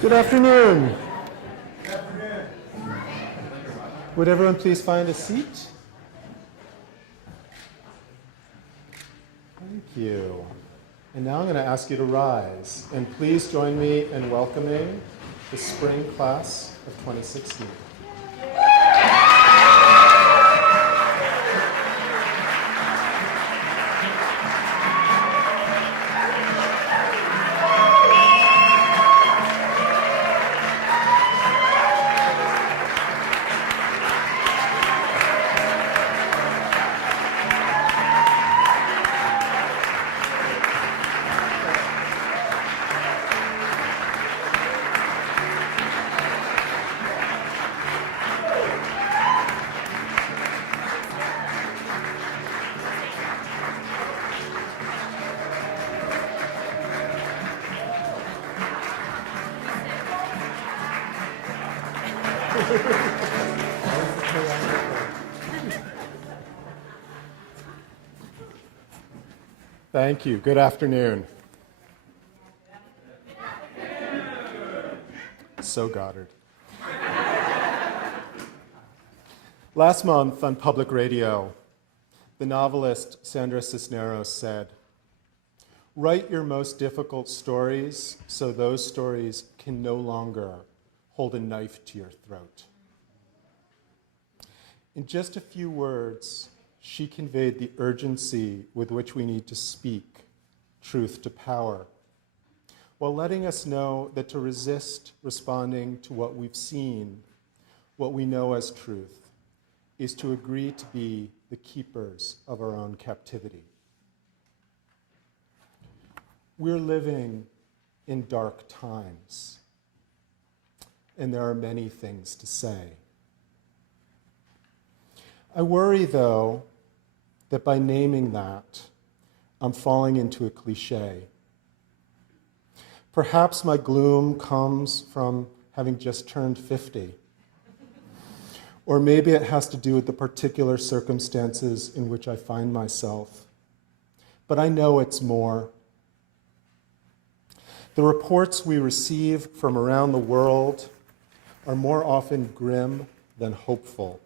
Good afternoon. Would everyone please find a seat? Thank you. And now I'm going to ask you to rise. And please join me in welcoming the spring class of 2016. Thank you. Good afternoon. So Goddard. Last month on public radio, the novelist Sandra Cisneros said, "Write your most difficult stories so those stories can no longer hold a knife to your throat." In just a few words, she conveyed the urgency with which we need to speak truth to power, while letting us know that to resist responding to what we've seen, what we know as truth, is to agree to be the keepers of our own captivity. We're living in dark times, and there are many things to say. I worry, though, that by naming that, I'm falling into a cliche. Perhaps my gloom comes from having just turned 50. Or maybe it has to do with the particular circumstances in which I find myself. But I know it's more. The reports we receive from around the world are more often grim than hopeful,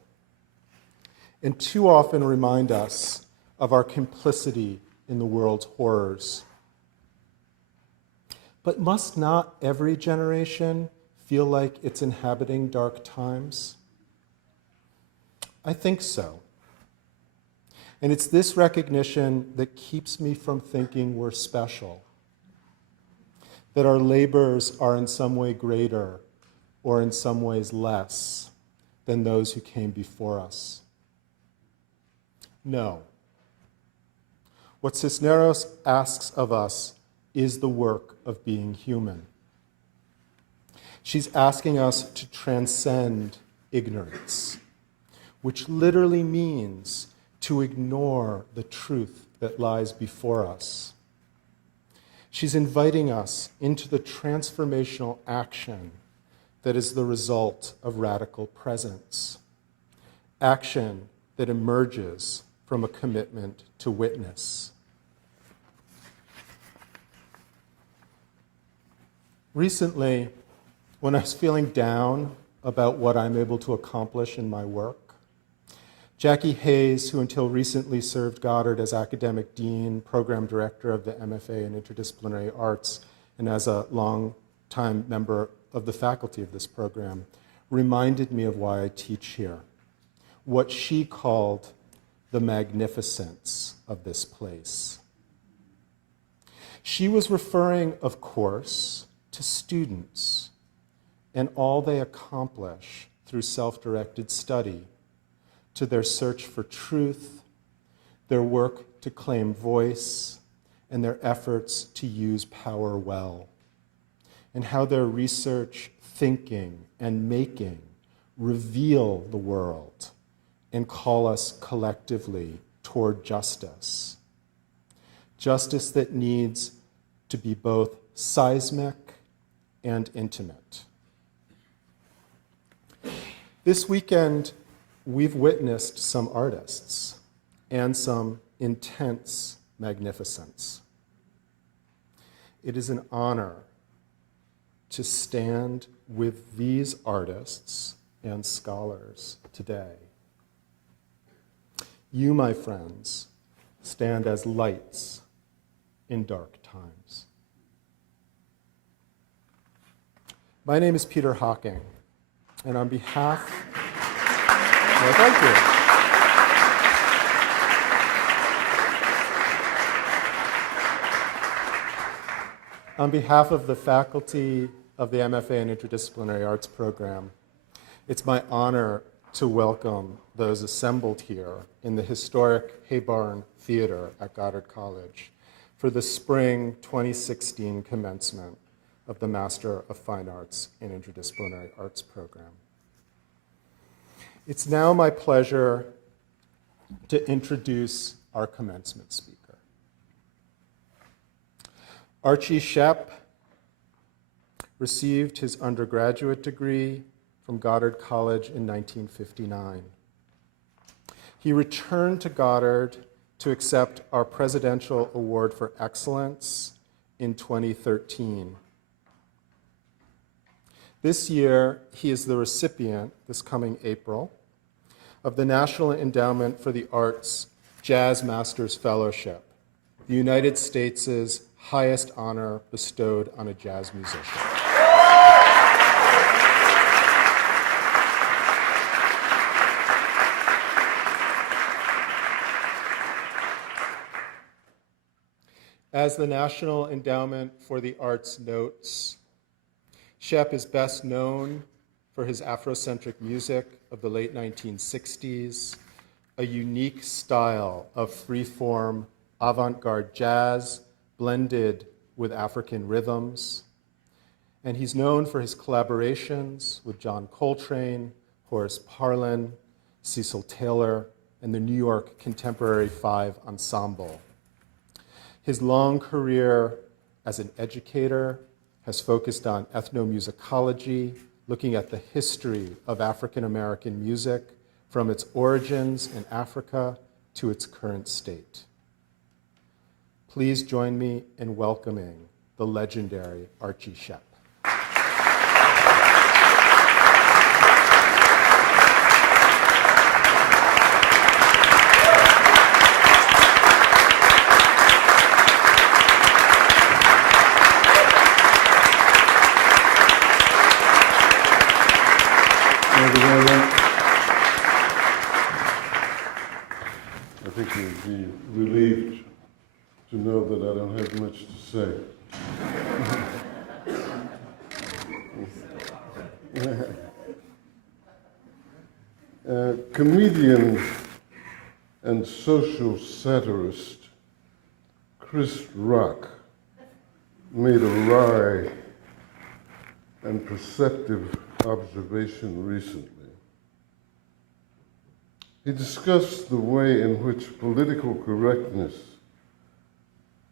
and too often remind us of our complicity in the world's horrors. But must not every generation feel like it's inhabiting dark times? I think so. And it's this recognition that keeps me from thinking we're special, that our labors are in some way greater or in some ways less than those who came before us. No. What Cisneros asks of us is the work of being human. She's asking us to transcend ignorance, which literally means to ignore the truth that lies before us. She's inviting us into the transformational action that is the result of radical presence, action that emerges from a commitment to witness. Recently, when I was feeling down about what I'm able to accomplish in my work, Jackie Hayes, who until recently served Goddard as academic dean, program director of the MFA in Interdisciplinary Arts, and as a long-time member of the faculty of this program, reminded me of why I teach here, what she called the magnificence of this place. She was referring, of course, to students and all they accomplish through self-directed study, to their search for truth, their work to claim voice, and their efforts to use power well, and how their research, thinking, and making reveal the world and call us collectively toward justice. Justice that needs to be both seismic and intimate. This weekend, we've witnessed some artists and some intense magnificence. It is an honor to stand with these artists and scholars today. You, my friends, stand as lights in dark times. My name is Peter Hocking, and on behalf, well, thank you. On behalf of the faculty of the MFA in Interdisciplinary Arts program, it's my honor to welcome those assembled here in the historic Hay Barn Theater at Goddard College for the spring 2016 commencement of the Master of Fine Arts in Interdisciplinary Arts program. It's now my pleasure to introduce our commencement speaker. Archie Shepp received his undergraduate degree from Goddard College in 1959. He returned to Goddard to accept our Presidential Award for Excellence in 2013. This year, he is the recipient, this coming April, of the National Endowment for the Arts Jazz Masters Fellowship, the United States' highest honor bestowed on a jazz musician. As the National Endowment for the Arts notes, Shepp is best known for his Afrocentric music of the late 1960s, a unique style of free-form avant-garde jazz blended with African rhythms. And he's known for his collaborations with John Coltrane, Horace Parlan, Cecil Taylor, and the New York Contemporary Five Ensemble. His long career as an educator has focused on ethnomusicology, looking at the history of African American music from its origins in Africa to its current state. Please join me in welcoming the legendary Archie Shepp. I think you'd be relieved to know that I don't have much to say. Comedian and social satirist Chris Rock made a wry and perceptive observation recently. He discussed the way in which political correctness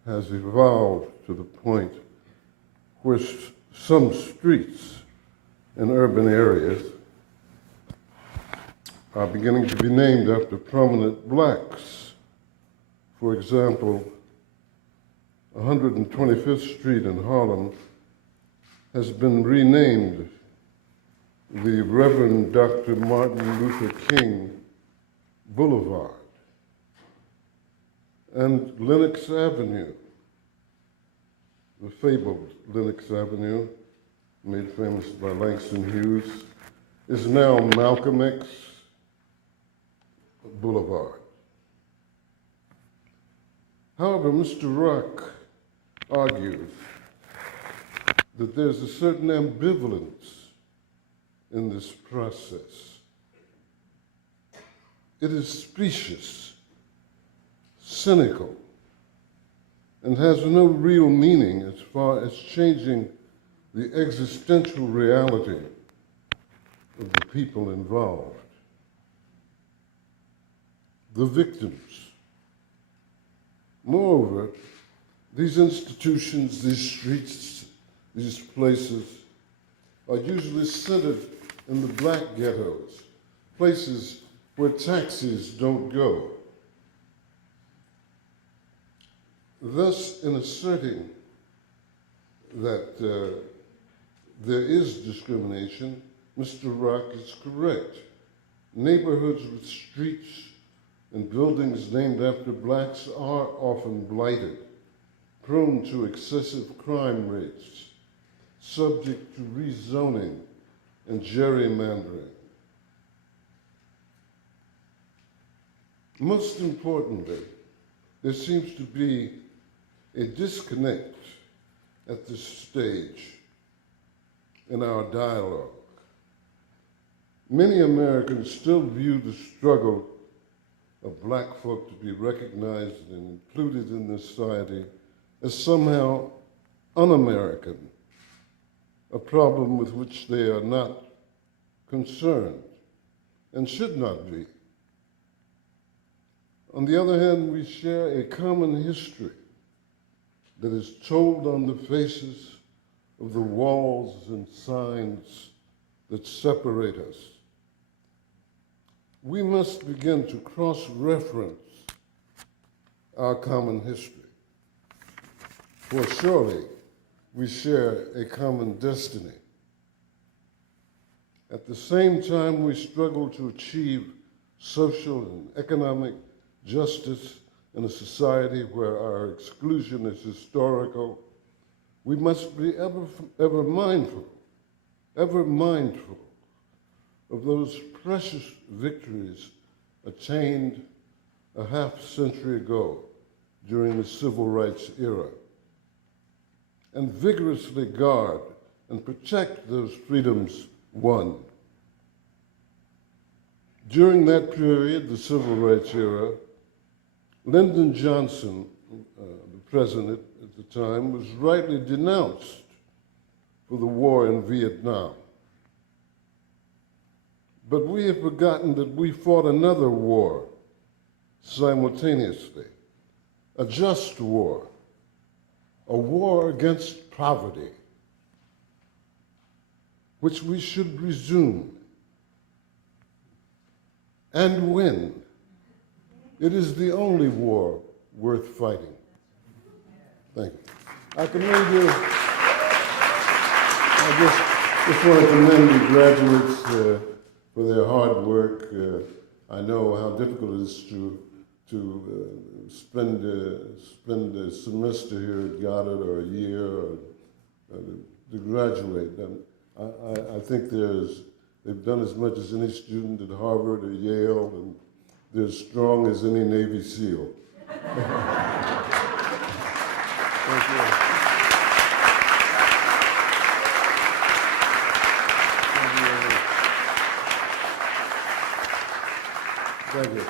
has evolved to the point where some streets in urban areas are beginning to be named after prominent blacks. For example, 125th Street in Harlem has been renamed the Reverend Dr. Martin Luther King Boulevard. And Lenox Avenue, the fabled Lenox Avenue, made famous by Langston Hughes, is now Malcolm X Boulevard. However, Mr. Rock argues that there's a certain ambivalence in this process. It is specious, cynical, and has no real meaning as far as changing the existential reality of the people involved. The victims Moreover, these institutions, these streets, these places are usually centered in the black ghettos, places where taxis don't go. Thus, in asserting that there is discrimination, Mr. Rock is correct. Neighborhoods with streets and buildings named after blacks are often blighted, prone to excessive crime rates, subject to rezoning and gerrymandering. Most importantly, there seems to be a disconnect at this stage in our dialogue. Many Americans still view the struggle of black folk to be recognized and included in this society as somehow un-American, a problem with which they are not concerned and should not be. On the other hand, we share a common history that is told on the faces of the walls and signs that separate us. We must begin to cross-reference our common history, for surely we share a common destiny. At the same time we struggle to achieve social and economic justice in a society where our exclusion is historical, we must be ever mindful of those precious victories attained a half-century ago during the civil rights era, and vigorously guard and protect those freedoms won. During that period, the civil rights era, Lyndon Johnson, the president at the time, was rightly denounced for the war in Vietnam. But we have forgotten that we fought another war simultaneously, a just war, a war against poverty, which we should resume and win. It is the only war worth fighting. Thank you. I commend you. I just want to commend the graduates for their hard work. I know how difficult it is to spend a semester here at Goddard or a year or to graduate. And I think they've done as much as any student at Harvard or Yale, and they're as strong as any Navy SEAL. Thank you. Thank you.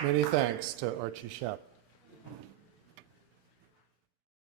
Many thanks to Archie Shepp.